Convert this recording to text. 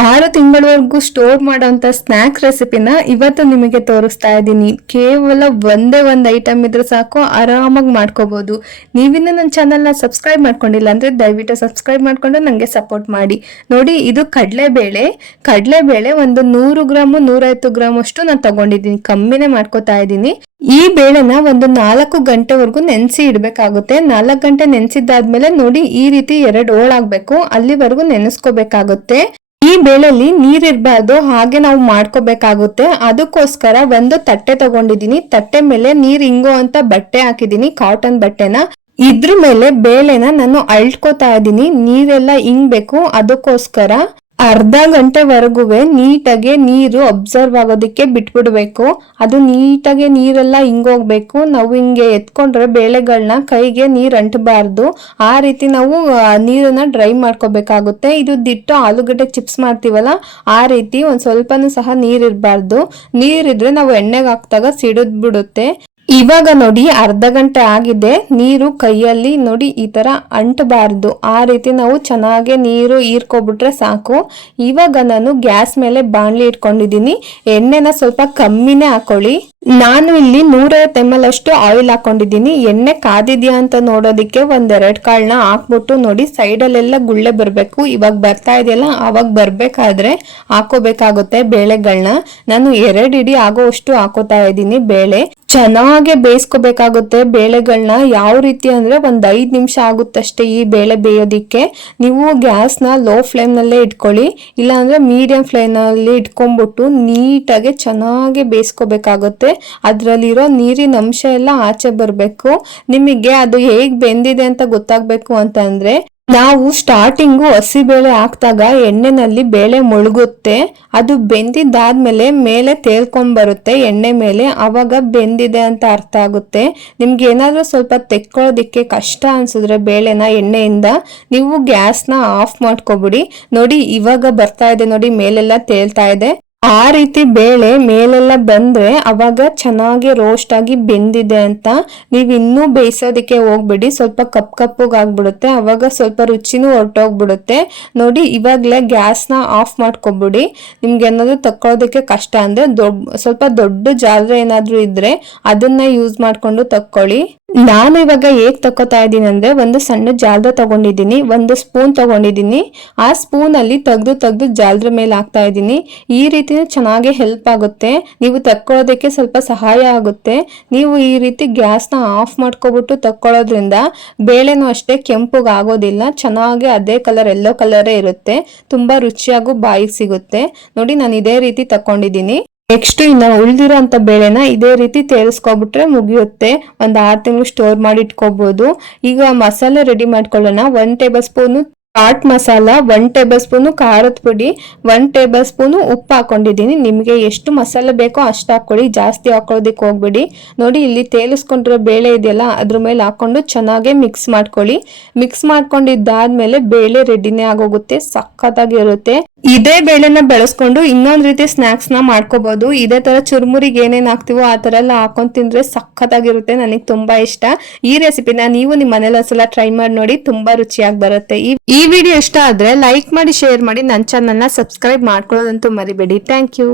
6 ತಿಂಗಳವರೆಗೂ store ಮಾಡೋಂಥ snack ರೆಸಿಪಿನ ಇವತ್ತು ನಿಮಗೆ ತೋರಿಸ್ತಾ ಇದ್ದೀನಿ. ಕೇವಲ ಒಂದೇ ಒಂದು ಐಟಮ್ ಇದ್ರೆ ಸಾಕು, ಆರಾಮಾಗಿ ಮಾಡ್ಕೋಬಹುದು. ನೀವಿನ್ನು ನನ್ನ ಚಾನಲ್ನ ಸಬ್ಸ್ಕ್ರೈಬ್ ಮಾಡ್ಕೊಂಡಿಲ್ಲ ಅಂದ್ರೆ ದಯವಿಟ್ಟು ಸಬ್ಸ್ಕ್ರೈಬ್ ಮಾಡ್ಕೊಂಡು ನನಗೆ ಸಪೋರ್ಟ್ ಮಾಡಿ. ನೋಡಿ, ಇದು ಕಡಲೆಬೇಳೆ ಒಂದು 100 ಗ್ರಾಮು 150 ಗ್ರಾಮ್ ಅಷ್ಟು ನಾನು ತಗೊಂಡಿದ್ದೀನಿ. ಕಮ್ಮಿನೇ ಮಾಡ್ಕೋತಾ ಇದ್ದೀನಿ. ಈ ಬೇಳೆನ ಒಂದು 4 ಗಂಟೆವರೆಗೂ ನೆನೆಸಿ ಇಡಬೇಕಾಗುತ್ತೆ. 4 ಗಂಟೆ ನೆನೆಸಿದ್ದಾದ್ಮೇಲೆ ನೋಡಿ, ಈ ರೀತಿ 2 ಹೋಳಾಗಬೇಕು, ಅಲ್ಲಿವರೆಗೂ ನೆನೆಸ್ಕೋಬೇಕಾಗುತ್ತೆ. ಈ ಬೇಳೆಲಿ ನೀರಿರಬಾರ್ದು, ಹಾಗೆ ನಾವು ಮಾಡ್ಕೋಬೇಕಾಗುತ್ತೆ. ಅದಕ್ಕೋಸ್ಕರ ಒಂದು ತಟ್ಟೆ ತಗೊಂಡಿದ್ದೀನಿ. ತಟ್ಟೆ ಮೇಲೆ ನೀರ್ ಹಿಂಗೋ ಅಂತ ಬಟ್ಟೆ ಹಾಕಿದೀನಿ, ಕಾಟನ್ ಬಟ್ಟೆನ. ಇದ್ರ ಮೇಲೆ ಬೇಳೆನ ನಾನು ಅಳ್ಕೋತಾ ಇದ್ದೀನಿ. ನೀರೆಲ್ಲ ಹಿಂಗ್ಬೇಕು, ಅದಕ್ಕೋಸ್ಕರ ಅರ್ಧ ಗಂಟೆವರೆಗೂ ನೀಟಾಗಿ ನೀರು ಅಬ್ಸರ್ವ್ ಆಗೋದಕ್ಕೆ ಬಿಟ್ಬಿಡ್ಬೇಕು. ಅದು ನೀಟಾಗಿ ನೀರೆಲ್ಲ ಹಿಂಗೋಗ್ಬೇಕು. ನಾವು ಹಿಂಗೆ ಎತ್ಕೊಂಡ್ರೆ ಬೇಳೆಗಳನ್ನ ಕೈಗೆ ನೀರ್ ಅಂಟಬಾರ್ದು. ಆ ರೀತಿ ನಾವು ನೀರನ್ನ ಡ್ರೈ ಮಾಡ್ಕೋಬೇಕಾಗುತ್ತೆ. ಇದು ದಿಟ್ಟು ಆಲೂಗಡ್ಡೆ ಚಿಪ್ಸ್ ಮಾಡ್ತೀವಲ್ಲ, ಆ ರೀತಿ ಒಂದ್ ಸ್ವಲ್ಪನೂ ಸಹ ನೀರಿರ್ಬಾರ್ದು. ನೀರಿದ್ರೆ ನಾವು ಎಣ್ಣೆಗೆ ಹಾಕ್ದಾಗ ಸಿಡಿದ್ ಬಿಡುತ್ತೆ. ಇವಾಗ ನೋಡಿ, ಅರ್ಧ ಗಂಟೆ ಆಗಿದೆ. ನೀರು ಕೈಯಲ್ಲಿ ನೋಡಿ ಈ ತರ ಅಂಟಬಾರ್ದು. ಆ ರೀತಿ ನಾವು ಚೆನ್ನಾಗಿ ನೀರು ಹೀರ್ಕೊಬಿಟ್ರೆ ಸಾಕು. ಇವಾಗ ನಾನು ಗ್ಯಾಸ್ ಮೇಲೆ ಬಾಣಲಿ ಇಟ್ಕೊಂಡಿದ್ದೀನಿ. ಎಣ್ಣೆನ ಸ್ವಲ್ಪ ಕಮ್ಮಿನೇ ಹಾಕೊಳ್ಳಿ. ನಾನು ಇಲ್ಲಿ 150 ml ಅಷ್ಟು ಆಯಿಲ್ ಹಾಕೊಂಡಿದ್ದೀನಿ. ಎಣ್ಣೆ ಕಾದಿದ್ಯಾ ಅಂತ ನೋಡೋದಿಕ್ಕೆ 1-2 ಕಾಳನ್ನ ಹಾಕ್ಬಿಟ್ಟು ನೋಡಿ, ಸೈಡಲ್ಲೆಲ್ಲ ಗುಳ್ಳೆ ಬರ್ಬೇಕು. ಇವಾಗ ಬರ್ತಾ ಇದೆಯಲ್ಲ, ಅವಾಗ ಬರ್ಬೇಕಾದ್ರೆ ಹಾಕೋಬೇಕಾಗುತ್ತೆ ಬೇಳೆಗಳನ್ನ. ನಾನು 2 ಇಡಿ ಆಗೋವಷ್ಟು ಹಾಕೋತಾ ಇದ್ದೀನಿ. ಬೇಳೆ ಚೆನ್ನಾಗಿ ಬೇಯಿಸ್ಕೋಬೇಕಾಗುತ್ತೆ. ಬೇಳೆಗಳನ್ನ ಯಾವ ರೀತಿ ಅಂದ್ರೆ 5 ನಿಮಿಷ ಆಗುತ್ತಷ್ಟೇ ಈ ಬೇಳೆ ಬೇಯೋದಿಕ್ಕೆ. ನೀವು ಗ್ಯಾಸ್ನ ಲೋ ಫ್ಲೇಮ್ ನಲ್ಲೇ ಇಟ್ಕೊಳ್ಳಿ, ಇಲ್ಲ ಅಂದ್ರೆ ಮೀಡಿಯಂ ಫ್ಲೇಮ್ ನಲ್ಲಿ ಇಟ್ಕೊಂಡ್ಬಿಟ್ಟು ನೀಟಾಗಿ ಚೆನ್ನಾಗಿ ಬೇಯಿಸ್ಕೋಬೇಕಾಗುತ್ತೆ. ಅದ್ರಲ್ಲಿರೋ ನೀರಿನ ಅಂಶ ಎಲ್ಲ ಆಚೆ ಬರ್ಬೇಕು. ನಿಮಗೆ ಅದು ಹೇಗ್ ಬೆಂದಿದೆ ಅಂತ ಗೊತ್ತಾಗ್ಬೇಕು ಅಂತಂದ್ರೆ, ನಾವು ಸ್ಟಾರ್ಟಿಂಗು ಹಸಿಬೇಳೆ ಹಾಕ್ದಾಗ ಎಣ್ಣೆನಲ್ಲಿ ಬೇಳೆ ಮುಳುಗುತ್ತೆ. ಅದು ಬೆಂದಿದ್ದಾದ್ಮೇಲೆ ಮೇಲೆ ತೇಲ್ಕೊಂಡ್ ಬರುತ್ತೆ ಎಣ್ಣೆ ಮೇಲೆ, ಅವಾಗ ಬೆಂದಿದೆ ಅಂತ ಅರ್ಥ ಆಗುತ್ತೆ. ನಿಮ್ಗೆ ಏನಾದ್ರೂ ಸ್ವಲ್ಪ ತೆಕ್ಕೊಳ್ಳೋದಿಕ್ಕೆ ಕಷ್ಟ ಅನ್ಸಿದ್ರೆ ಬೇಳೆನ ಎಣ್ಣೆಯಿಂದ, ನೀವು ಗ್ಯಾಸ್ನ ಆಫ್ ಮಾಡ್ಕೊಬಿಡಿ. ನೋಡಿ, ಇವಾಗ ಬರ್ತಾ ಇದೆ ನೋಡಿ, ಮೇಲೆಲ್ಲ ತೇಲ್ತಾ ಇದೆ. ಆ ರೀತಿ ಬೇಳೆ ಮೇಲೆಲ್ಲ ಬಂದ್ರೆ ಅವಾಗ ಚೆನ್ನಾಗಿ ರೋಸ್ಟ್ ಆಗಿ ಬೆಂದಿದೆ ಅಂತ. ನೀವ್ ಇನ್ನೂ ಬೇಯಿಸೋದಿಕ್ಕೆ ಹೋಗ್ಬಿಡಿ, ಸ್ವಲ್ಪ ಕಪ್ಪುಗೆ ಆಗ್ಬಿಡುತ್ತೆ. ಅವಾಗ ಸ್ವಲ್ಪ ರುಚಿನೂ ಹೊರಟೋಗ್ಬಿಡುತ್ತೆ. ನೋಡಿ, ಇವಾಗ್ಲೇ ಗ್ಯಾಸ್ನ ಆಫ್ ಮಾಡ್ಕೊಬಿಡಿ. ನಿಮ್ಗೆ ಏನಾದ್ರು ತಕ್ಕೊಳ್ಳೋದಕ್ಕೆ ಕಷ್ಟ ಅಂದ್ರೆ ಸ್ವಲ್ಪ ದೊಡ್ಡ ಜಾದ್ರೆ ಏನಾದ್ರು ಇದ್ರೆ ಅದನ್ನ ಯೂಸ್ ಮಾಡ್ಕೊಂಡು ತಕ್ಕೊಳ್ಳಿ. ನಾನು ಇವಾಗ ಹೇಗ್ ತಕ್ಕೋತಾ ಇದ್ದೀನಿ ಅಂದ್ರೆ, ಒಂದು ಸಣ್ಣ ಜಾಲ್ರ ತಗೊಂಡಿದ್ದೀನಿ, 1 ಸ್ಪೂನ್ ತಗೊಂಡಿದ್ದೀನಿ. ಆ ಸ್ಪೂನ್ ಅಲ್ಲಿ ತೆಗ್ದು ಜಾಲ್ರ ಮೇಲೆ ಹಾಕ್ತಾ ಇದ್ದೀನಿ. ಈ ರೀತಿ ಚೆನ್ನಾಗಿ ಹೆಲ್ಪ್ ಆಗುತ್ತೆ. ನೀವು ತಕ್ಕೊಳ್ಳೋದಕ್ಕೆ ಸ್ವಲ್ಪ ಸಹಾಯ ಆಗುತ್ತೆ. ನೀವು ಈ ರೀತಿ ಗ್ಯಾಸ್ನ ಆಫ್ ಮಾಡ್ಕೊಬಿಟ್ಟು ತಕ್ಕೊಳ್ಳೋದ್ರಿಂದ ಬೇಳೆನೂ ಅಷ್ಟೇ ಕೆಂಪುಗೆ ಆಗೋದಿಲ್ಲ. ಚೆನ್ನಾಗಿ ಅದೇ ಕಲರ್, ಯೆಲ್ಲೋ ಕಲರೇ ಇರುತ್ತೆ. ತುಂಬಾ ರುಚಿಯಾಗೂ ಬಾಯಿಗೆ ಸಿಗುತ್ತೆ. ನೋಡಿ, ನಾನು ಇದೇ ರೀತಿ ತಕೊಂಡಿದ್ದೀನಿ. ನೆಕ್ಸ್ಟ್ ಇನ್ನು ಉಳಿದಿರೋ ಅಂತ ಬೇಳೆನ ಇದೇ ರೀತಿ ತೇರಿಸ್ಕೊಬಿಟ್ರೆ ಮುಗಿಯುತ್ತೆ. 6 ತಿಂಗಳು ಸ್ಟೋರ್ ಮಾಡಿ ಇಟ್ಕೋಬಹುದು. ಈಗ ಮಸಾಲೆ ರೆಡಿ ಮಾಡ್ಕೊಳ್ಳೋಣ. 1 tablespoon chaat masala, 1 tablespoon ಖಾರದ ಪುಡಿ, 1 ಟೇಬಲ್ ಸ್ಪೂನು ಉಪ್ಪು ಹಾಕೊಂಡಿದ್ದೀನಿ. ನಿಮಗೆ ಎಷ್ಟು ಮಸಾಲೆ ಬೇಕೋ ಅಷ್ಟು ಹಾಕೊಳ್ಳಿ, ಜಾಸ್ತಿ ಹಾಕೊಳ್ಳೋದಕ್ಕೆ ಹೋಗ್ಬಿಡಿ. ನೋಡಿ, ಇಲ್ಲಿ ತೇಲಿಸ್ಕೊಂಡಿರೋ ಬೇಳೆ ಇದೆಯಲ್ಲ, ಅದ್ರ ಮೇಲೆ ಹಾಕೊಂಡು ಚೆನ್ನಾಗಿ ಮಿಕ್ಸ್ ಮಾಡ್ಕೊಳ್ಳಿ. ಮಿಕ್ಸ್ ಮಾಡ್ಕೊಂಡಿದ್ದಾದ್ಮೇಲೆ ಬೇಳೆ ರೆಡಿನೇ ಆಗೋಗುತ್ತೆ. ಸಖತ್ತಾಗಿರುತ್ತೆ. ಇದೇ ಬೇಳೆನ ಬೆಳೆಸ್ಕೊಂಡು ಇನ್ನೊಂದ್ ರೀತಿ ಸ್ನಾಕ್ಸ್ ನ ಮಾಡ್ಕೋಬಹುದು. ಇದೇ ತರ ಚುರುಮುರಿಗೆ ಏನೇನ್ ಹಾಕ್ತಿವೋ ಆ ತರ ಎಲ್ಲ ಹಾಕೊಂಡ್ ತಿಂದ್ರೆ ಸಖತ್ತಾಗಿರುತ್ತೆ. ನನಗೆ ತುಂಬಾ ಇಷ್ಟ. ಈ ರೆಸಿಪಿನ ನೀವು ನಿಮ್ಮ ಮನೇಲಿ ಒಂದ್ಸಲ ಟ್ರೈ ಮಾಡಿ ನೋಡಿ, ತುಂಬಾ ರುಚಿಯಾಗಿ ಬರುತ್ತೆ. ಈ ವಿಡಿಯೋ ಇಷ್ಟ ಆದ್ರೆ ಲೈಕ್ ಮಾಡಿ, ಶೇರ್ ಮಾಡಿ, ನನ್ನ ಚಾನಲ್ನ ಸಬ್ಸ್ಕ್ರೈಬ್ ಮಾಡ್ಕೊಳ್ಳೋದಂತೂ ಮರಿಬೇಡಿ. Thank you.